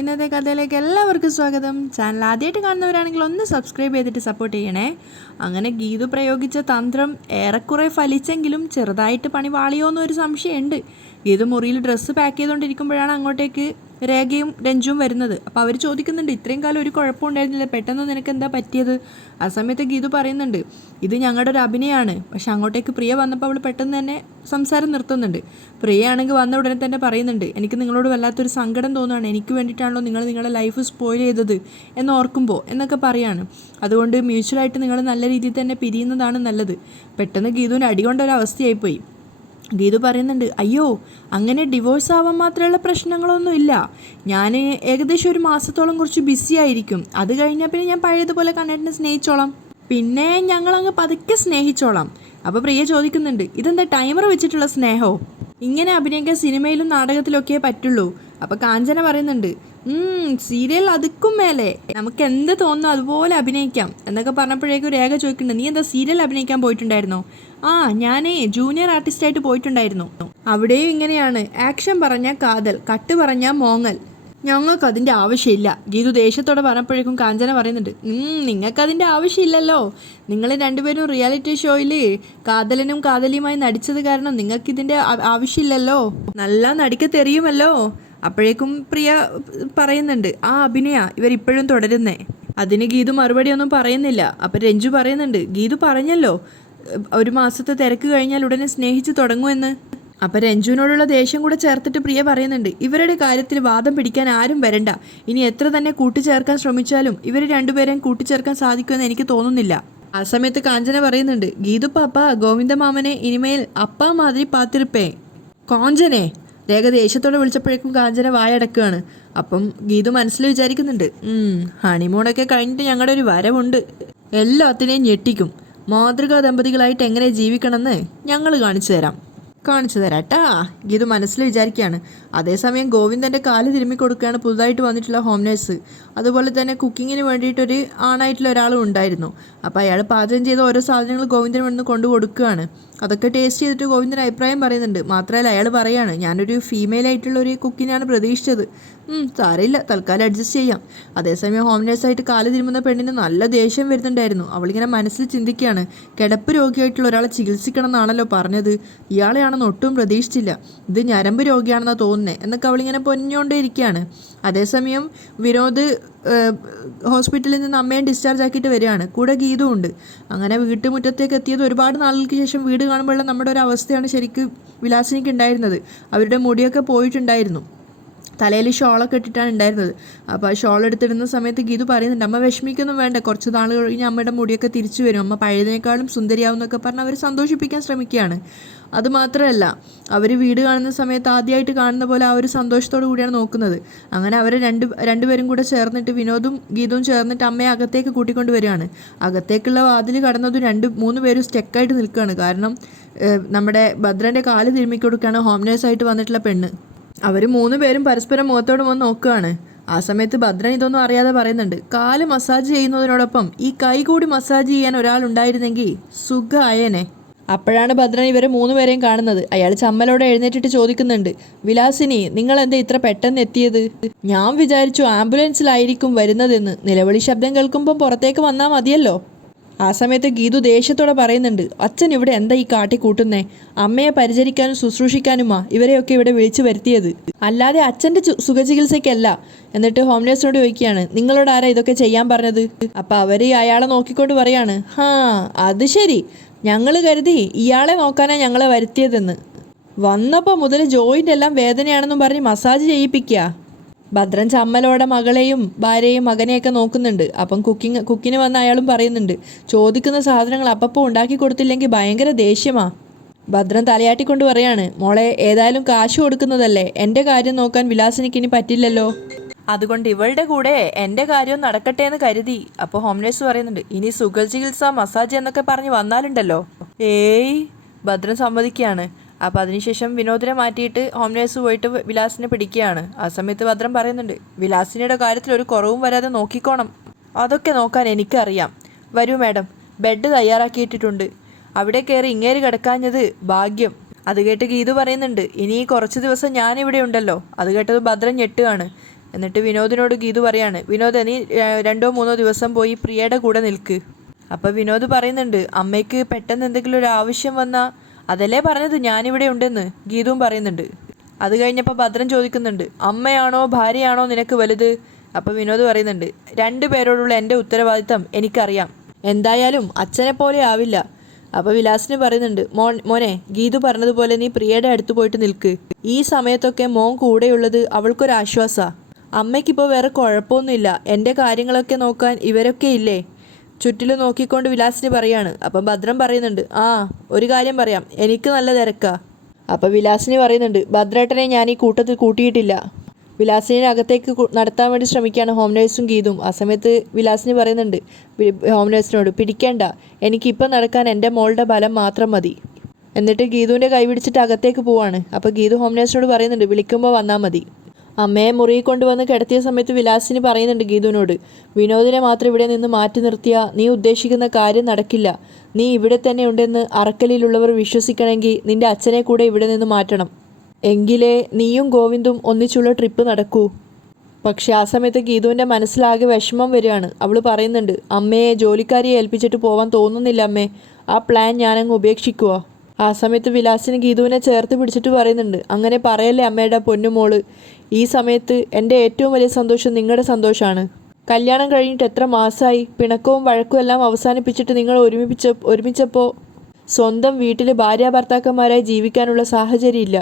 ഇന്നത്തെ കഥയിലേക്ക് എല്ലാവർക്കും സ്വാഗതം. ചാനൽ ആദ്യമായിട്ട് കാണുന്നവരാണെങ്കിൽ ഒന്ന് സബ്സ്ക്രൈബ് ചെയ്തിട്ട് സപ്പോർട്ട് ചെയ്യണേ. അങ്ങനെ ഗീതു പ്രയോഗിച്ച തന്ത്രം ഏറെക്കുറെ ഫലിച്ചെങ്കിലും ചെറുതായിട്ട് പണി വാളിയോ എന്നൊരു സംശയമുണ്ട്. ഗീതു മുറിയിൽ ഡ്രസ്സ് പാക്ക് ചെയ്തുകൊണ്ടിരിക്കുമ്പോഴാണ് അങ്ങോട്ടേക്ക് രേഖയും രഞ്ജുവും വരുന്നത്. അപ്പോൾ അവർ ചോദിക്കുന്നുണ്ട്, ഇത്രയും കാലം ഒരു കുഴപ്പമുണ്ടായിരുന്നില്ല, പെട്ടെന്ന് നിനക്ക് എന്താ പറ്റിയത്? ആ സമയത്ത് ഗീതു പറയുന്നുണ്ട്, ഇത് ഞങ്ങളുടെ ഒരു അഭിനയമാണ്. പക്ഷെ അങ്ങോട്ടേക്ക് പ്രിയ വന്നപ്പോൾ അവൾ പെട്ടെന്ന് തന്നെ സംസാരം നിർത്തുന്നുണ്ട്. പ്രിയയാണെങ്കിൽ വന്ന ഉടനെ തന്നെ പറയുന്നുണ്ട്, എനിക്ക് നിങ്ങളോട് വല്ലാത്തൊരു സങ്കടം തോന്നുകയാണ്, എനിക്ക് വേണ്ടിയിട്ടാണല്ലോ നിങ്ങൾ നിങ്ങളുടെ ലൈഫ് സ്പോയിൽ ചെയ്തത് എന്ന് ഓർക്കുമ്പോൾ എന്നൊക്കെ പറയാണ്. അതുകൊണ്ട് മ്യൂച്വലായിട്ട് നിങ്ങൾ നല്ല രീതിയിൽ തന്നെ പിരിയുന്നതാണ് നല്ലത്. പെട്ടെന്ന് ഗീതുവിൻ്റെ അടികൊണ്ടൊരവസ്ഥയായിപ്പോയി. ഗീതു പറയുന്നുണ്ട്, അയ്യോ അങ്ങനെ ഡിവോഴ്സ് ആവാൻ മാത്രമുള്ള പ്രശ്നങ്ങളൊന്നുമില്ല. ഞാൻ ഏകദേശം ഒരു മാസത്തോളം കുറച്ച് ബിസി ആയിരിക്കും. അത് കഴിഞ്ഞാൽ പിന്നെ ഞാൻ പഴയതുപോലെ കണ്ണേട്ടനെ സ്നേഹിച്ചോളാം, പിന്നെ ഞങ്ങളങ്ങ് പതുക്കെ സ്നേഹിച്ചോളാം. അപ്പോൾ പ്രിയ ചോദിക്കുന്നുണ്ട്, ഇതെന്താ ടൈമർ വെച്ചിട്ടുള്ള സ്നേഹമോ? ഇങ്ങനെ അഭിനയിക്കാൻ സിനിമയിലും നാടകത്തിലൊക്കെ പറ്റുള്ളൂ. അപ്പോൾ കാഞ്ചന പറയുന്നുണ്ട്, സീരിയൽ അതുക്കും മേലെ നമുക്ക് എന്ത് തോന്നുന്നു അതുപോലെ അഭിനയിക്കാം എന്നൊക്കെ പറഞ്ഞപ്പോഴേക്കും രേഖ ചോദിക്കുന്നുണ്ട്, നീ എന്താ സീരിയൽ അഭിനയിക്കാൻ പോയിട്ടുണ്ടായിരുന്നോ? ഞാൻ ജൂനിയർ ആർട്ടിസ്റ്റായിട്ട് പോയിട്ടുണ്ടായിരുന്നു. അവിടെയും ഇങ്ങനെയാണ്, ആക്ഷൻ പറഞ്ഞാൽ കാതൽ, കട്ട് പറഞ്ഞാൽ മോങ്ങൽ. ഞങ്ങൾക്ക് അതിൻ്റെ ആവശ്യമില്ല. ഗീതു ദേഷ്യത്തോടെ പറഞ്ഞപ്പോഴേക്കും കാഞ്ചന പറയുന്നുണ്ട്, നിങ്ങൾക്കതിൻ്റെ ആവശ്യമില്ലല്ലോ. നിങ്ങൾ രണ്ടുപേരും റിയാലിറ്റി ഷോയിൽ കാതലനും കാതലിയുമായി നടിച്ചത് കാരണം നിങ്ങൾക്കിതിൻ്റെ ആവശ്യമില്ലല്ലോ. നല്ല നടിക്ക് തെറിയുമല്ലോ. അപ്പോഴേക്കും പ്രിയ പറയുന്നുണ്ട്, അഭിനയ ഇവരിപ്പോഴും തുടരുന്നേ. അതിന് ഗീതു മറുപടി ഒന്നും പറയുന്നില്ല. അപ്പം രഞ്ജു പറയുന്നുണ്ട്, ഗീതു പറഞ്ഞല്ലോ ഒരു മാസത്തെ തിരക്ക് കഴിഞ്ഞാൽ ഉടനെ സ്നേഹിച്ച് തുടങ്ങുമെന്ന്. അപ്പം രഞ്ജുവിനോടുള്ള ദേഷ്യം കൂടെ ചേർത്തിട്ട് പ്രിയ പറയുന്നുണ്ട്, ഇവരുടെ കാര്യത്തിൽ വാദം പിടിക്കാൻ ആരും വരണ്ട. ഇനി എത്ര തന്നെ കൂട്ടിച്ചേർക്കാൻ ശ്രമിച്ചാലും ഇവർ രണ്ടുപേരെയും കൂട്ടിച്ചേർക്കാൻ സാധിക്കുമെന്ന് എനിക്ക് തോന്നുന്നില്ല. ആ സമയത്ത് കാഞ്ചന പറയുന്നുണ്ട്, ഗീതു പാപ്പ ഗോവിന്ദമാമനെ ഇനിമേൽ അപ്പാ മാതിരി പാത്തിരിപ്പേ. കോഞ്ചനെ രേഖ ദേഷ്യത്തോടെ വിളിച്ചപ്പോഴേക്കും കാഞ്ചന വായടക്കുകയാണ്. അപ്പം ഗീതു മനസ്സിൽ വിചാരിക്കുന്നുണ്ട്, ഹണിമൂണൊക്കെ കഴിഞ്ഞിട്ട് ഞങ്ങളുടെ ഒരു വരവുണ്ട്, എല്ലാത്തിനെയും ഞെട്ടിക്കും. മാതൃകാ ദമ്പതികളായിട്ട് എങ്ങനെ ജീവിക്കണമെന്ന് ഞങ്ങൾ കാണിച്ചു തരാട്ടാ ഗീതു മനസ്സിൽ വിചാരിക്കുകയാണ്. അതേസമയം ഗോവിന്ദൻ്റെ കാല് തിരുമ്മി കൊടുക്കുകയാണ് പുതുതായിട്ട് വന്നിട്ടുള്ള ഹോം നേഴ്സ്. അതുപോലെ തന്നെ കുക്കിങ്ങിന് വേണ്ടിയിട്ടൊരു ആണായിട്ടുള്ള ഒരാളും ഉണ്ടായിരുന്നു. അപ്പോൾ അയാൾ പാചകം ചെയ്ത ഓരോ സാധനങ്ങൾ ഗോവിന്ദന് വന്ന് കൊണ്ടു കൊടുക്കുകയാണ്. അതൊക്കെ ടേസ്റ്റ് ചെയ്തിട്ട് ഗോവിന്ദൻ അഭിപ്രായം പറയുന്നുണ്ട്. മാത്രമല്ല അയാൾ പറയാണ്, ഞാനൊരു ഫീമെയിൽ ആയിട്ടുള്ള ഒരു കുക്കിനാണ് പ്രതീക്ഷിച്ചത്. സാരമില്ല, തൽക്കാലം അഡ്ജസ്റ്റ് ചെയ്യാം. അതേസമയം ഹോം നേഴ്സായിട്ട് കാല് തിരുമുന്ന പെണ്ണിന് നല്ല ദേഷ്യം വരുന്നുണ്ടായിരുന്നു. അവളിങ്ങനെ മനസ്സിൽ ചിന്തിക്കുകയാണ്, കിടപ്പ് രോഗിയായിട്ടുള്ള ഒരാളെ ചികിത്സിക്കണം എന്നാണല്ലോ പറഞ്ഞത്, ഇയാളെയാണെന്ന് ഒട്ടും പ്രതീക്ഷിച്ചില്ല, ഇത് ഞരമ്പ് രോഗിയാണെന്നാണ് തോന്നുന്നത് എന്നൊക്കെ അവളിങ്ങനെ പൊഞ്ഞുകൊണ്ടേ ഇരിക്കുകയാണ്. അതേസമയം വിനോദ് ഹോസ്പിറ്റലിൽ നിന്ന് അമ്മയെ ഡിസ്ചാർജ് ആക്കിയിട്ട് വരികയാണ്. കൂടെ ഗീതും ഉണ്ട്. അങ്ങനെ വീട്ടുമുറ്റത്തേക്ക് എത്തിയത് ഒരുപാട് നാളുകൾക്ക് ശേഷം വീട് കാണുമ്പോഴുള്ള നമ്മുടെ ഒരു അവസ്ഥയാണ് ശരിക്കും വിലാസിനിക്ക് ഉണ്ടായിരുന്നത്. അവരുടെ മുടിയൊക്കെ പോയിട്ടുണ്ടായിരുന്നു, തലയിൽ ഷോളൊക്കെ ഇട്ടിട്ടാണ് ഉണ്ടായിരുന്നത്. അപ്പോൾ ആ ഷോൾ എടുത്തിടുന്ന സമയത്ത് ഗീതു പറയുന്നുണ്ട്, അമ്മ വിഷമിക്കൊന്നും വേണ്ട, കുറച്ച് നാൾ കഴിഞ്ഞ് അമ്മയുടെ മുടിയൊക്കെ തിരിച്ചു വരും, അമ്മ പഴയതിനേക്കാളും സുന്ദരിയാവും എന്നൊക്കെ പറഞ്ഞ് അവർ സന്തോഷിപ്പിക്കാൻ ശ്രമിക്കുകയാണ്. അതുമാത്രമല്ല അവർ വീട് കാണുന്ന സമയത്ത് ആദ്യമായിട്ട് കാണുന്ന പോലെ ആ ഒരു സന്തോഷത്തോടു കൂടിയാണ് നോക്കുന്നത്. അങ്ങനെ അവർ രണ്ടുപേരും കൂടെ ചേർന്നിട്ട് വിനോദും ഗീതവും ചേർന്നിട്ട് അമ്മയെ അകത്തേക്ക് കൂട്ടിക്കൊണ്ട് വരികയാണ്. അകത്തേക്കുള്ള വാതിൽ കടന്നതും 3 പേരും സ്റ്റെക്കായിട്ട് നിൽക്കുകയാണ്. കാരണം നമ്മുടെ ഭദ്രൻ്റെ കാല് തിരുമ്മിക്കൊടുക്കുകയാണ് ഹോം നേഴ്സായിട്ട് വന്നിട്ടുള്ള പെണ്ണ്. അവർ 3 പേരും പരസ്പരം മുഖത്തോട് വന്ന് നോക്കുകയാണ്. ആ സമയത്ത് ഭദ്രൻ ഇതൊന്നും അറിയാതെ പറയുന്നുണ്ട്, കാല് മസാജ് ചെയ്യുന്നതിനോടൊപ്പം ഈ കൈ കൂടി മസാജ് ചെയ്യാൻ ഒരാളുണ്ടായിരുന്നെങ്കിൽ സുഖമായേനെ. അപ്പോഴാണ് ഭദ്രൻ ഇവരെ 3 പേരെയും കാണുന്നത്. അയാൾ ചമ്മലോടെ എഴുന്നേറ്റിട്ട് ചോദിക്കുന്നുണ്ട്, വിലാസിനി നിങ്ങൾ എന്താ ഇത്ര പെട്ടെന്ന് എത്തിയത്? ഞാൻ വിചാരിച്ചു ആംബുലൻസിലായിരിക്കും വരുന്നതെന്ന്. നിലവിളി ശബ്ദം കേൾക്കുമ്പോൾ പുറത്തേക്ക് വന്നാൽ മതിയല്ലോ. ആ സമയത്ത് ഗീതു ദേഷ്യത്തോടെ പറയുന്നുണ്ട്, അച്ഛൻ ഇവിടെ എന്താ ഈ കാട്ടി കൂട്ടുന്നേ? അമ്മയെ പരിചരിക്കാനും ശുശ്രൂഷിക്കാനുമാ ഇവരെയൊക്കെ ഇവിടെ വിളിച്ചു വരുത്തിയത്, അല്ലാതെ അച്ഛൻ്റെ സുഖചികിത്സയ്ക്കല്ല. എന്നിട്ട് ഹോം നേഴ്സിനോട് ചോദിക്കുകയാണ്, നിങ്ങളോട് ആരാ ഇതൊക്കെ ചെയ്യാൻ പറഞ്ഞത്? അപ്പം അവർ അയാളെ നോക്കിക്കൊണ്ട് പറയാണ്, അത് ശരി, ഞങ്ങൾ കരുതി ഇയാളെ നോക്കാനാണ് ഞങ്ങളെ വരുത്തിയതെന്ന്. വന്നപ്പോൾ മുതൽ ജോയിൻ്റ് എല്ലാം വേദനയാണെന്നും പറഞ്ഞ് മസാജ് ചെയ്യിപ്പിക്കുക. ഭദ്രൻ ചമ്മലോടെ മകളെയും ഭാര്യയെയും മകനെയൊക്കെ നോക്കുന്നുണ്ട്. അപ്പം കുക്കിന് വന്ന അയാളും പറയുന്നുണ്ട്, ചോദിക്കുന്ന സാധനങ്ങൾ അപ്പോൾ ഉണ്ടാക്കി കൊടുത്തില്ലെങ്കിൽ ഭയങ്കര ദേഷ്യമാ. ഭദ്രൻ തലയാട്ടിക്കൊണ്ട് പറയാണ്, മോളെ ഏതായാലും കാശ് കൊടുക്കുന്നതല്ലേ, എൻ്റെ കാര്യം നോക്കാൻ വിലാസിനിക്ക് ഇനി പറ്റില്ലല്ലോ, അതുകൊണ്ട് ഇവളുടെ കൂടെ എൻ്റെ കാര്യം നടക്കട്ടെ എന്ന് കരുതി. അപ്പോൾ ഹോം നേഴ്സ് പറയുന്നുണ്ട്, ഇനി സുഖചികിത്സ മസാജ് എന്നൊക്കെ പറഞ്ഞ് വന്നാലുണ്ടല്ലോ. ഭദ്രൻ സമ്മതിക്കുകയാണ്. അപ്പോൾ അതിനുശേഷം വിനോദിനെ മാറ്റിയിട്ട് ഹോം നേഴ്സ് പോയിട്ട് വിലാസിനെ പിടിക്കുകയാണ്. ആ സമയത്ത് ഭദ്രൻ പറയുന്നുണ്ട്, വിലാസിനിയുടെ കാര്യത്തിൽ ഒരു കുറവും വരാതെ നോക്കിക്കോണം. അതൊക്കെ നോക്കാൻ എനിക്കറിയാം. വരൂ മാഡം, ബെഡ് തയ്യാറാക്കിയിട്ടിട്ടുണ്ട്, അവിടെ കയറി ഇങ്ങേര് കിടക്കാഞ്ഞത് ഭാഗ്യം. അത് കേട്ട് ഗീതു പറയുന്നുണ്ട്, ഇനി കുറച്ച് ദിവസം ഞാനിവിടെ ഉണ്ടല്ലോ. അത് കേട്ടത് ഭദ്രൻ ഞെട്ടുകയാണ്. എന്നിട്ട് വിനോദിനോട് ഗീതു പറയാണ്, വിനോദ് നീ 2-3 ദിവസം പോയി പ്രിയയുടെ കൂടെ നിൽക്ക്. അപ്പോൾ വിനോദ് പറയുന്നുണ്ട്, അമ്മയ്ക്ക് പെട്ടെന്ന് എന്തെങ്കിലും ഒരു ആവശ്യം വന്നാൽ അതല്ലേ പറഞ്ഞത് ഞാനിവിടെ ഉണ്ടെന്ന് ഗീതുവും പറയുന്നുണ്ട്. അത് കഴിഞ്ഞപ്പോൾ ഭദ്രൻ ചോദിക്കുന്നുണ്ട്, അമ്മയാണോ ഭാര്യയാണോ നിനക്ക് വലുത്? അപ്പോൾ വിനോദ് പറയുന്നുണ്ട്, 2 പേരോടുള്ള എൻ്റെ ഉത്തരവാദിത്തം എനിക്കറിയാം, എന്തായാലും അച്ഛനെ പോലെ ആവില്ല. അപ്പോൾ വിലാസിന് പറയുന്നുണ്ട്, മോനെ ഗീതു പറഞ്ഞതുപോലെ നീ പ്രിയയുടെ അടുത്ത് പോയിട്ട് നിൽക്ക്. ഈ സമയത്തൊക്കെ മോൻ കൂടെയുള്ളത് അവൾക്കൊരാശ്വാസമാണ്. അമ്മയ്ക്കിപ്പോൾ വേറെ കുഴപ്പമൊന്നുമില്ല, എൻ്റെ കാര്യങ്ങളൊക്കെ നോക്കാൻ ഇവരൊക്കെ ഇല്ലേ? ചുറ്റിലും നോക്കിക്കൊണ്ട് വിലാസിന് പറയാണ്. അപ്പം ഭദ്രൻ പറയുന്നുണ്ട്, ഒരു കാര്യം പറയാം, എനിക്ക് നല്ല തിരക്കാ. അപ്പോൾ വിലാസിന് പറയുന്നുണ്ട്, ഭദ്രേട്ടനെ ഞാൻ ഈ കൂട്ടത്തിൽ കൂട്ടിയിട്ടില്ല. വിലാസിനെ അകത്തേക്ക് നടത്താൻ വേണ്ടി ശ്രമിക്കുകയാണ് ഹോം നേഴ്സും ഗീതും. ആ സമയത്ത് വിലാസിന് പറയുന്നുണ്ട് ഹോം നേഴ്സിനോട്, പിടിക്കേണ്ട, എനിക്കിപ്പോൾ നടക്കാൻ എൻ്റെ മോളുടെ ബലം മാത്രം മതി. എന്നിട്ട് ഗീതുവിൻ്റെ കൈ പിടിച്ചിട്ട് അകത്തേക്ക് പോവാണ്. അപ്പോൾ ഗീതു ഹോം നേഴ്സിനോട് പറയുന്നുണ്ട്, വിളിക്കുമ്പോൾ വന്നാൽ മതി. അമ്മയെ മുറിയിൽ കൊണ്ടുവന്ന് കിടത്തിയ സമയത്ത് വിലാസിന് പറയുന്നുണ്ട് ഗീതുവിനോട്, വിനോദിനെ മാത്രം ഇവിടെ നിന്ന് മാറ്റി നിർത്തിയാൽ നീ ഉദ്ദേശിക്കുന്ന കാര്യം നടക്കില്ല. നീ ഇവിടെ തന്നെ ഉണ്ടെന്ന് അറക്കലിലുള്ളവർ വിശ്വസിക്കണമെങ്കിൽ നിൻ്റെ അച്ഛനെ കൂടെ ഇവിടെ നിന്ന് മാറ്റണം. എങ്കിലേ നീയും ഗോവിന്ദും ഒന്നിച്ചുള്ള ട്രിപ്പ് നടക്കൂ. പക്ഷെ ആ സമയത്ത് ഗീതുവിൻ്റെ മനസ്സിലാകെ വിഷമം വരികയാണ്. അവൾ പറയുന്നുണ്ട്, അമ്മയെ ജോലിക്കാരിയെ ഏൽപ്പിച്ചിട്ട് പോകാൻ തോന്നുന്നില്ല അമ്മേ, ആ പ്ലാൻ ഞാനങ്ങ് ഉപേക്ഷിക്കുക. ആ സമയത്ത് വിലാസിന് ഗീതുവിനെ ചേർത്ത് പിടിച്ചിട്ട് പറയുന്നുണ്ട്, അങ്ങനെ പറയല്ലേ അമ്മയുടെ പൊന്നുമോള്. ഈ സമയത്ത് എൻ്റെ ഏറ്റവും വലിയ സന്തോഷം നിങ്ങളുടെ സന്തോഷമാണ്. കല്യാണം കഴിഞ്ഞിട്ട് എത്ര മാസമായി, പിണക്കവും വഴക്കും എല്ലാം അവസാനിപ്പിച്ചിട്ട് നിങ്ങൾ ഒരുമിച്ചപ്പോൾ സ്വന്തം വീട്ടിൽ ഭാര്യാഭർത്താക്കന്മാരായി ജീവിക്കാനുള്ള സാഹചര്യമില്ല.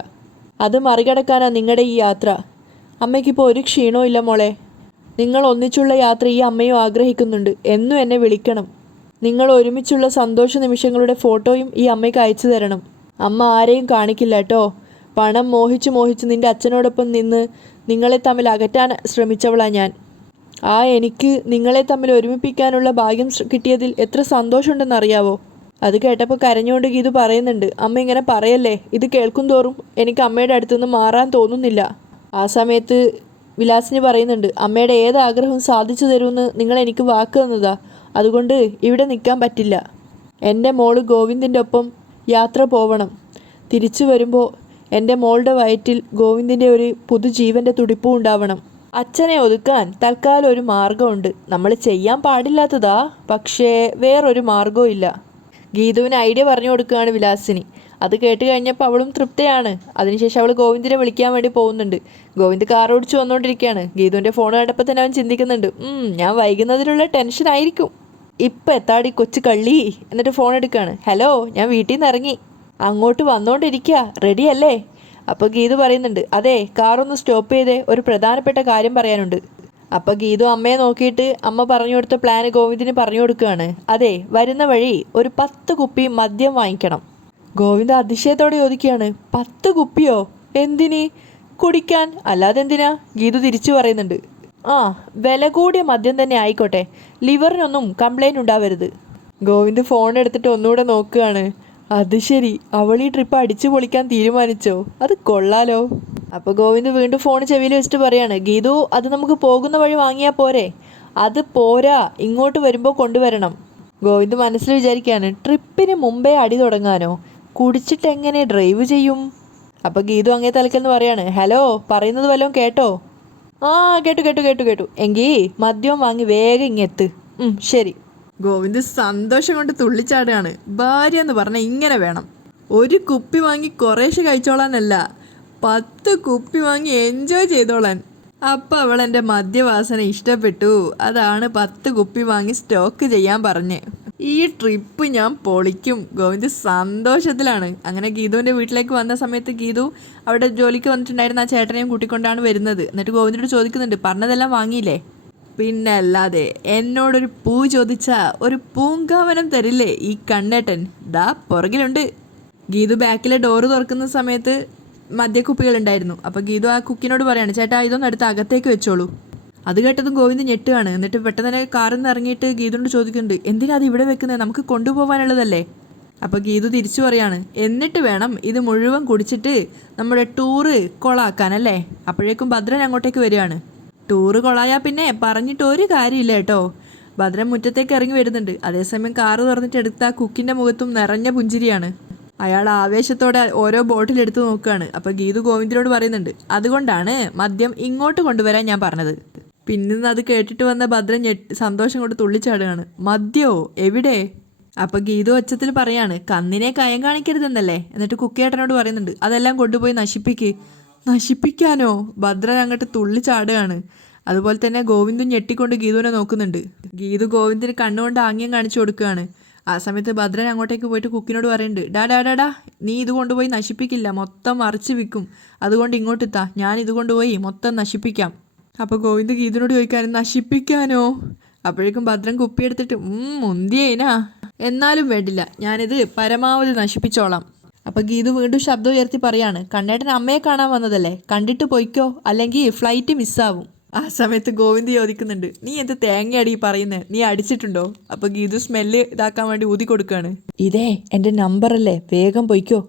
അത് മറികടക്കാനാണ് നിങ്ങളുടെ ഈ യാത്ര. അമ്മയ്ക്കിപ്പോൾ ഒരു ക്ഷീണവും ഇല്ല മോളെ. നിങ്ങൾ ഒന്നിച്ചുള്ള യാത്ര ഈ അമ്മയും ആഗ്രഹിക്കുന്നുണ്ട്. എന്നും എന്നെ വിളിക്കണം. നിങ്ങൾ ഒരുമിച്ചുള്ള സന്തോഷ നിമിഷങ്ങളുടെ ഫോട്ടോയും ഈ അമ്മയ്ക്ക് അയച്ചു തരണം. അമ്മ ആരെയും കാണിക്കില്ല കേട്ടോ. പണം മോഹിച്ച് നിൻ്റെ അച്ഛനോടൊപ്പം നിന്ന് നിങ്ങളെ തമ്മിൽ അകറ്റാൻ ശ്രമിച്ചവളാണ് ഞാൻ. എനിക്ക് നിങ്ങളെ തമ്മിൽ ഒരുമിപ്പിക്കാനുള്ള ഭാഗ്യം കിട്ടിയതിൽ എത്ര സന്തോഷമുണ്ടെന്നറിയാവോ? അത് കേട്ടപ്പോൾ കരഞ്ഞുകൊണ്ട് ഗീതു പറയുന്നുണ്ട്, അമ്മ ഇങ്ങനെ പറയല്ലേ, ഇത് കേൾക്കും തോറും എനിക്ക് അമ്മയുടെ അടുത്തുനിന്ന് മാറാൻ തോന്നുന്നില്ല. ആ സമയത്ത് വിലാസിന് പറയുന്നുണ്ട്, അമ്മയുടെ ഏത് ആഗ്രഹവും സാധിച്ചു തരുമെന്ന് നിങ്ങൾ എനിക്ക് വാക്ക് തന്നതാ. അതുകൊണ്ട് ഇവിടെ നിൽക്കാൻ പറ്റില്ല. എൻ്റെ മോള് ഗോവിന്ദിൻ്റെ ഒപ്പം യാത്ര പോവണം. തിരിച്ചു വരുമ്പോൾ എൻ്റെ മോളുടെ വയറ്റിൽ ഗോവിന്ദിൻ്റെ ഒരു പുതുജീവൻ്റെ തുടിപ്പും ഉണ്ടാവണം. അച്ഛനെ ഒതുക്കാൻ തൽക്കാലം ഒരു മാർഗമുണ്ട്. നമ്മൾ ചെയ്യാൻ പാടില്ലാത്തതാ, പക്ഷേ വേറൊരു മാർഗവും ഇല്ല. ഗീതുവിന് ഐഡിയ പറഞ്ഞു കൊടുക്കുകയാണ് വിലാസിനി. അത് കേട്ട് കഴിഞ്ഞപ്പോൾ അവളും തൃപ്തയാണ്. അതിനുശേഷം അവൾ ഗോവിന്ദിനെ വിളിക്കാൻ വേണ്ടി പോകുന്നുണ്ട്. ഗോവിന്ദ് കാർ ഓടിച്ച് വന്നുകൊണ്ടിരിക്കുകയാണ്. ഗീതുവിൻ്റെ ഫോൺ കണ്ടപ്പോൾ തന്നെ അവൻ ചിന്തിക്കുന്നുണ്ട്, ഞാൻ വൈകുന്നതിലുള്ള ടെൻഷനായിരിക്കും. ഇപ്പം എത്താടി കൊച്ചു കള്ളി. എന്നിട്ട് ഫോൺ എടുക്കുകയാണ്. ഹലോ, ഞാൻ വീട്ടിൽ നിന്ന് ഇറങ്ങി, അങ്ങോട്ട് വന്നുകൊണ്ടിരിക്കുക, റെഡിയല്ലേ? അപ്പോൾ ഗീതു പറയുന്നുണ്ട്, അതെ, കാറൊന്ന് സ്റ്റോപ്പ് ചെയ്തേ, ഒരു പ്രധാനപ്പെട്ട കാര്യം പറയാനുണ്ട്. അപ്പോൾ ഗീതു അമ്മയെ നോക്കിയിട്ട് അമ്മ പറഞ്ഞു കൊടുത്ത പ്ലാന് ഗോവിന്ദിന് പറഞ്ഞു കൊടുക്കുകയാണ്. അതെ, വരുന്ന വഴി ഒരു 10 കുപ്പി മദ്യം വാങ്ങിക്കണം. ഗോവിന്ദ് അതിശയത്തോടെ ചോദിക്കുകയാണ്, 10 കുപ്പിയോ? എന്തിന്? കുടിക്കാൻ, അല്ലാതെ എന്തിനാ? ഗീതു തിരിച്ചു പറയുന്നുണ്ട്, വില കൂടിയ മദ്യം തന്നെ ആയിക്കോട്ടെ, ലിവറിനൊന്നും കംപ്ലൈൻറ്റ് ഉണ്ടാവരുത്. ഗോവിന്ദ് ഫോൺ എടുത്തിട്ട് ഒന്നുകൂടെ നോക്കുകയാണ്. അത് ശരി, അവൾ ഈ ട്രിപ്പ് അടിച്ചു പൊളിക്കാൻ തീരുമാനിച്ചോ? അത് കൊള്ളാലോ. അപ്പോൾ ഗോവിന്ദ് വീണ്ടും ഫോൺ ചെവിയിൽ വെച്ചിട്ട് പറയാണ്, ഗീതു, അത് നമുക്ക് പോകുന്ന വഴി വാങ്ങിയാൽ പോരെ? അത് പോരാ, ഇങ്ങോട്ട് വരുമ്പോൾ കൊണ്ടുവരണം. ഗോവിന്ദ് മനസ്സിൽ വിചാരിക്കുകയാണ്, ട്രിപ്പിന് മുമ്പേ അടി തുടങ്ങാനോ? കുടിച്ചിട്ട് എങ്ങനെ ഡ്രൈവ് ചെയ്യും? അപ്പോൾ ഗീതു അങ്ങേ തലക്കെന്ന് പറയാണ്, ഹലോ, പറയുന്നത് വല്ലതും കേട്ടോ? കേട്ടു. എങ്കിൽ മദ്യവും വാങ്ങി വേഗം ഇങ്ങെത്ത്. ശരി. ഗോവിന്ദ് സന്തോഷം കൊണ്ട് തുള്ളിച്ചാടുകയാണ്. ഭാര്യ എന്ന് പറഞ്ഞാൽ ഇങ്ങനെ വേണം. ഒരു കുപ്പി വാങ്ങി കുറേശ്ശെ കഴിച്ചോളാനല്ല, 10 കുപ്പി വാങ്ങി എൻജോയ് ചെയ്തോളാൻ. അപ്പം അവൾ എൻ്റെ മദ്യവാസന ഇഷ്ടപ്പെട്ടു. അതാണ് 10 കുപ്പി വാങ്ങി സ്റ്റോക്ക് ചെയ്യാൻ പറഞ്ഞ്. ഈ ട്രിപ്പ് ഞാൻ പൊളിക്കും. ഗോവിന്ദ് സന്തോഷത്തിലാണ്. അങ്ങനെ ഗീതുവിൻ്റെ വീട്ടിലേക്ക് വന്ന സമയത്ത് ഗീതു അവിടെ ജോലിക്ക് വന്നിട്ടുണ്ടായിരുന്ന ആ ചേട്ടനെയും കൂട്ടിക്കൊണ്ടാണ് വരുന്നത്. എന്നിട്ട് ഗോവിന്ദിനോട് ചോദിക്കുന്നുണ്ട്, പറഞ്ഞതെല്ലാം വാങ്ങിയില്ലേ? പിന്നെ അല്ലാതെ, എന്നോടൊരു പൂ ചോദിച്ചാൽ ഒരു പൂങ്കാവനം തരില്ലേ ഈ കണ്ണേട്ടൻ? ദാ പുറകിലുണ്ട്. ഗീതു ബാക്കിലെ ഡോറ് തുറക്കുന്ന സമയത്ത് മദ്യക്കുപ്പികളുണ്ടായിരുന്നു. അപ്പോൾ ഗീതു ആ കുക്കിനോട് പറയാണ്, ചേട്ടാ ഇതൊന്നും എടുത്ത് അകത്തേക്ക് വെച്ചോളൂ. അത് കേട്ടതും ഗോവിന്ദ് ഞെട്ടുകയാണ്. എന്നിട്ട് പെട്ടെന്ന് തന്നെ കാറിൽ നിന്ന് ഇറങ്ങിയിട്ട് ഗീതുവിനോട് ചോദിക്കുന്നുണ്ട്, എന്തിനാ അത് ഇവിടെ വെക്കുന്നത്? നമുക്ക് കൊണ്ടുപോകാനുള്ളതല്ലേ? അപ്പോൾ ഗീതു തിരിച്ചു പറയാണ്, എന്നിട്ട് വേണം ഇത് മുഴുവൻ കുടിച്ചിട്ട് നമ്മുടെ ടൂറ് കൊളാക്കാനല്ലേ? അപ്പോഴേക്കും ഭദ്രൻ അങ്ങോട്ടേക്ക് വരികയാണ്. ടൂറ് കൊളായാൽ പിന്നെ പറഞ്ഞിട്ട് ഒരു കാര്യമില്ല കേട്ടോ. ഭദ്രൻ മുറ്റത്തേക്ക് ഇറങ്ങി വരുന്നുണ്ട്. അതേസമയം കാറ് തുറന്നിട്ട് എടുത്ത ആ കുക്കിൻ്റെ മുഖത്തും നിറഞ്ഞ പുഞ്ചിരിയാണ്. അയാൾ ആവേശത്തോടെ ഓരോ ബോട്ടിൽ എടുത്ത് നോക്കുകയാണ്. അപ്പോൾ ഗീതു ഗോവിന്ദിനോട് പറയുന്നുണ്ട്, അതുകൊണ്ടാണ് മദ്യം ഇങ്ങോട്ട് കൊണ്ടുവരാൻ ഞാൻ പറഞ്ഞത്. പിന്നെ അത് കേട്ടിട്ട് വന്ന ഭദ്രൻ സന്തോഷം കൊണ്ട് തുള്ളിച്ചാടുകയാണ്. മദ്യോ എവിടെ? അപ്പോൾ ഗീതു ഒച്ചത്തിൽ പറയാണ്, കന്നിനെ കയം കാണിക്കരുതെന്നല്ലേ. എന്നിട്ട് കുക്കിയേട്ടനോട് പറയുന്നുണ്ട്, അതെല്ലാം കൊണ്ടുപോയി നശിപ്പിക്കാനോ? ഭദ്രൻ അങ്ങോട്ട് തുള്ളിച്ചാടുകയാണ്. അതുപോലെ തന്നെ ഗോവിന്ദും ഞെട്ടിക്കൊണ്ട് ഗീതുവിനെ നോക്കുന്നുണ്ട്. ഗീതു ഗോവിന്ദിന് കണ്ണുകൊണ്ട് ആംഗ്യം കാണിച്ചു കൊടുക്കുകയാണ്. ആ സമയത്ത് ഭദ്രൻ അങ്ങോട്ടേക്ക് പോയിട്ട് കുക്കിനോട് പറയുന്നുണ്ട്, ഡാ നീ ഇത് കൊണ്ടുപോയി നശിപ്പിക്കില്ല, മൊത്തം മറിച്ച് വിൽക്കും. അതുകൊണ്ട് ഇങ്ങോട്ടെത്താ, ഞാൻ ഇത് കൊണ്ടുപോയി മൊത്തം നശിപ്പിക്കാം. അപ്പോൾ ഗോവിന്ദ് ഗീതുവിനോട് ചോദിക്കാനും, നശിപ്പിക്കാനോ? അപ്പോഴേക്കും ഭദ്രൻ കുപ്പിയെടുത്തിട്ട് മുന്തിയേനാ, എന്നാലും വേണ്ടില്ല, ഞാനിത് പരമാവധി നശിപ്പിച്ചോളാം. അപ്പോൾ ഗീതു വീണ്ടും ശബ്ദം ഉയർത്തി പറയാണ്, കണ്ണേട്ടൻ അമ്മയെ കാണാൻ വന്നതല്ലേ, കണ്ടിട്ട് പൊയ്ക്കോ, അല്ലെങ്കിൽ ഫ്ലൈറ്റ് മിസ്സാവും. ആ സമയത്ത് ഗോവിന്ദ് ചോദിക്കുന്നുണ്ട്, നീ എന്ത് തേങ്ങയടി പറയുന്നത്, നീ അടിച്ചിട്ടുണ്ടോ? അപ്പോൾ ഗീതു സ്മെല്ല് ഇതാക്കാൻ വേണ്ടി ഊതി കൊടുക്കുകയാണ്. ഇതേ എൻ്റെ നമ്പറല്ലേ, വേഗം പൊയ്ക്കോ.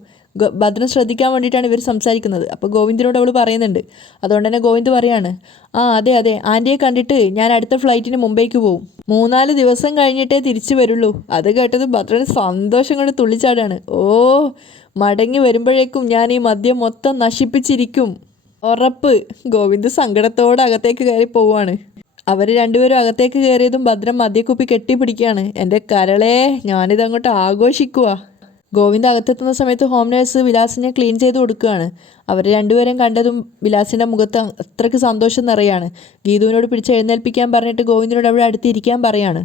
ഭദ്രൻ ശ്രദ്ധിക്കാൻ വേണ്ടിയിട്ടാണ് ഇവർ സംസാരിക്കുന്നത്. അപ്പോൾ ഗോവിന്ദിനോട് അവൾ പറയുന്നുണ്ട്. അതുകൊണ്ട് തന്നെ ഗോവിന്ദ് പറയാണ്, അതെ ആൻറ്റിയെ കണ്ടിട്ട് ഞാൻ അടുത്ത ഫ്ലൈറ്റിന് മുംബൈക്ക് പോവും, 3-4 ദിവസം കഴിഞ്ഞിട്ടേ തിരിച്ചു വരുള്ളൂ. അത് കേട്ടത് ഭദ്രൻ സന്തോഷം കൊണ്ട് തുള്ളിച്ചാടാണ്. മടങ്ങി വരുമ്പോഴേക്കും ഞാൻ ഈ മദ്യം മൊത്തം നശിപ്പിച്ചിരിക്കും, ഉറപ്പ്. ഗോവിന്ദ് സങ്കടത്തോടെ അകത്തേക്ക് കയറി പോവുകയാണ്. അവർ രണ്ടുപേരും അകത്തേക്ക് കയറിയതും ഭദ്രൻ മദ്യക്കുപ്പി കെട്ടിപ്പിടിക്കുകയാണ്. എൻ്റെ കരളേ, ഞാനിതങ്ങോട്ട് ആഘോഷിക്കുക. ഗോവിന്ദ് അകത്തെത്തുന്ന സമയത്ത് ഹോം നേഴ്സ് വിലാസിനെ ക്ലീൻ ചെയ്ത് കൊടുക്കുകയാണ്. അവർ രണ്ടുപേരും കണ്ടതും വിലാസിൻ്റെ മുഖത്ത് അത്രയ്ക്ക് സന്തോഷം നിറയാണ്. ഗീതുവിനോട് പിടിച്ച് എഴുന്നേൽപ്പിക്കാൻ പറഞ്ഞിട്ട് ഗോവിന്ദിനോട് അവിടെ അടുത്തിരിക്കാൻ പറയാണ്.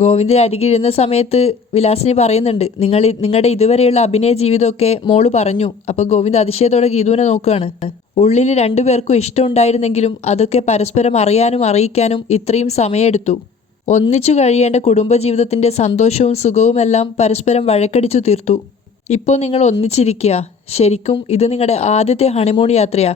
ഗോവിന്ദിന് അരികിലിരുന്ന സമയത്ത് വിലാസിനി പറയുന്നുണ്ട്, നിങ്ങളുടെ ഇതുവരെയുള്ള അഭിനയ ജീവിതമൊക്കെ മോള് പറഞ്ഞു. അപ്പോൾ ഗോവിന്ദ് അതിശയത്തോടെ ഗീതുവിനെ നോക്കുകയാണ്. ഉള്ളിൽ രണ്ടുപേർക്കും ഇഷ്ടമുണ്ടായിരുന്നെങ്കിലും അതൊക്കെ പരസ്പരം അറിയാനും അറിയിക്കാനും ഇത്രയും സമയമെടുത്തു. ഒന്നിച്ചു കഴിയേണ്ട കുടുംബജീവിതത്തിൻ്റെ സന്തോഷവും സുഖവുമെല്ലാം പരസ്പരം വഴക്കടിച്ചു തീർത്തു. ഇപ്പോൾ നിങ്ങൾ ഒന്നിച്ചിരിക്കുക. ശരിക്കും ഇത് നിങ്ങളുടെ ആദ്യത്തെ ഹണിമൂൺ യാത്രയാ.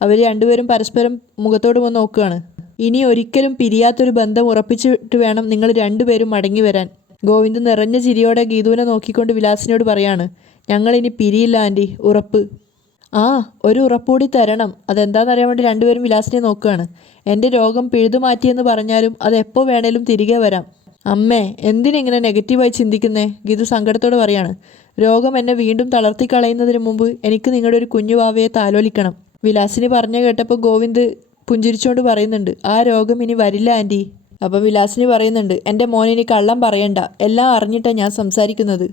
അവർ രണ്ടുപേരും പരസ്പരം മുഖത്തോട് വന്ന് നോക്കുകയാണ്. ഇനി ഒരിക്കലും പിരിയാത്തൊരു ബന്ധം ഉറപ്പിച്ചിട്ട് വേണം നിങ്ങൾ രണ്ടുപേരും മടങ്ങി വരാൻ. ഗോവിന്ദ് നിറഞ്ഞ ചിരിയോടെ ഗീതുവിനെ നോക്കിക്കൊണ്ട് വിലാസിനോട് പറയാണ്, ഞങ്ങളിനി പിരിയില്ല ആൻറ്റി, ഉറപ്പ്. ഒരു ഉറപ്പുകൂടി തരണം. അതെന്താണെന്നറിയാൻ വേണ്ടി രണ്ടുപേരും വിലാസിനെ നോക്കുകയാണ്. എൻ്റെ രോഗം പിഴുതുമാറ്റിയെന്ന് പറഞ്ഞാലും അതെപ്പോൾ വേണേലും തിരികെ വരാം. അമ്മേ, എന്തിനെങ്ങനെ നെഗറ്റീവായി ചിന്തിക്കുന്നേ? ഗീതു സങ്കടത്തോട് പറയാണ്. രോഗം എന്നെ വീണ്ടും തളർത്തിക്കളയുന്നതിന് മുമ്പ് എനിക്ക് നിങ്ങളുടെ ഒരു കുഞ്ഞു വാവയെ താലോലിക്കണം. വിലാസിനി പറഞ്ഞു കേട്ടപ്പോൾ ഗോവിന്ദ് പുഞ്ചിരിച്ചുകൊണ്ട് പറയുന്നുണ്ട്, ആ രോഗം ഇനി വരില്ല ആൻറ്റി. അപ്പോൾ വിലാസിനി പറയുന്നുണ്ട്, എൻ്റെ മോനിനി കള്ളം പറയണ്ട, എല്ലാം അറിഞ്ഞിട്ടാണ് ഞാൻ സംസാരിക്കുന്നത്.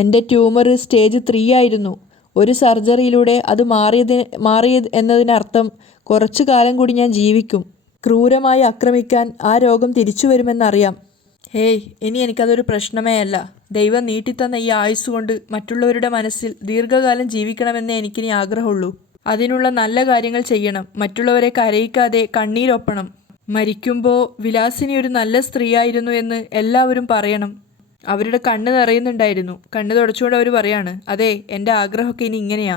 എൻ്റെ ട്യൂമർ സ്റ്റേജ് 3 ആയിരുന്നു. ഒരു സർജറിയിലൂടെ അത് മാറിയത് എന്നതിനർത്ഥം കുറച്ചു കാലം കൂടി ഞാൻ ജീവിക്കും. ക്രൂരമായി ആക്രമിക്കാൻ ആ രോഗം തിരിച്ചു വരുമെന്നറിയാം. ഇനി എനിക്കതൊരു പ്രശ്നമേ അല്ല. ദൈവം നീട്ടിത്തന്ന ഈ ആയുസ് കൊണ്ട് മറ്റുള്ളവരുടെ മനസ്സിൽ ദീർഘകാലം ജീവിക്കണമെന്നേ എനിക്കിനി ആഗ്രഹമുള്ളൂ. അതിനുള്ള നല്ല കാര്യങ്ങൾ ചെയ്യണം, മറ്റുള്ളവരെ കരയിക്കാതെ കണ്ണീരൊപ്പണം. മരിക്കുമ്പോൾ വിലാസിനി ഒരു നല്ല സ്ത്രീയായിരുന്നു എന്ന് എല്ലാവരും പറയണം. അവരുടെ കണ്ണ് നിറയുന്നുണ്ടായിരുന്നു. കണ്ണ് തുടച്ചുകൊണ്ട് അവർ പറയാണ്, അതെ, എൻ്റെ ആഗ്രഹമൊക്കെ ഇനി ഇങ്ങനെയാ.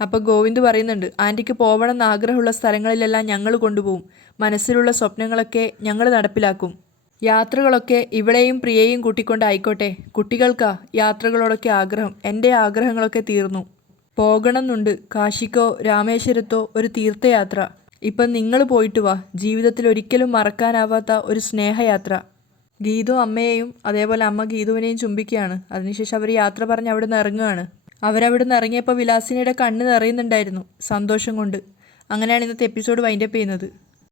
അപ്പോൾ ഗോവിന്ദ് പറയുന്നുണ്ട്, ആൻറ്റിക്ക് പോകണമെന്ന് ആഗ്രഹമുള്ള സ്ഥലങ്ങളിലെല്ലാം ഞങ്ങൾ കൊണ്ടുപോകും. മനസ്സിലുള്ള സ്വപ്നങ്ങളൊക്കെ ഞങ്ങൾ നടപ്പിലാക്കും. യാത്രകളൊക്കെ ഇവളെയും പ്രിയയും കൂട്ടിക്കൊണ്ടായിക്കോട്ടെ. കുട്ടികൾക്കാ യാത്രകളോടൊക്കെ ആഗ്രഹം. എൻ്റെ ആഗ്രഹങ്ങളൊക്കെ തീർന്നു. പോകണമെന്നുണ്ട്, കാശിക്കോ രാമേശ്വരത്തോ ഒരു തീർത്ഥയാത്ര. ഇപ്പം നിങ്ങൾ പോയിട്ട് വാ, ജീവിതത്തിൽ ഒരിക്കലും മറക്കാനാവാത്ത ഒരു സ്നേഹയാത്ര. ഗീതു അമ്മയെയും അതേപോലെ അമ്മ ഗീതുവിനെയും ചുംബിക്കുകയാണ്. അതിനുശേഷം അവർ യാത്ര പറഞ്ഞ് അവിടെ നിന്ന് ഇറങ്ങുകയാണ്. അവരവിടെ നിന്ന് ഇറങ്ങിയപ്പോൾ വിലാസിനിയുടെ കണ്ണ് നിറയുന്നുണ്ടായിരുന്നു സന്തോഷം കൊണ്ട്. അങ്ങനെയാണ് ഇന്നത്തെ എപ്പിസോഡ് വൈൻഡപ്പ് ചെയ്യുന്നത്.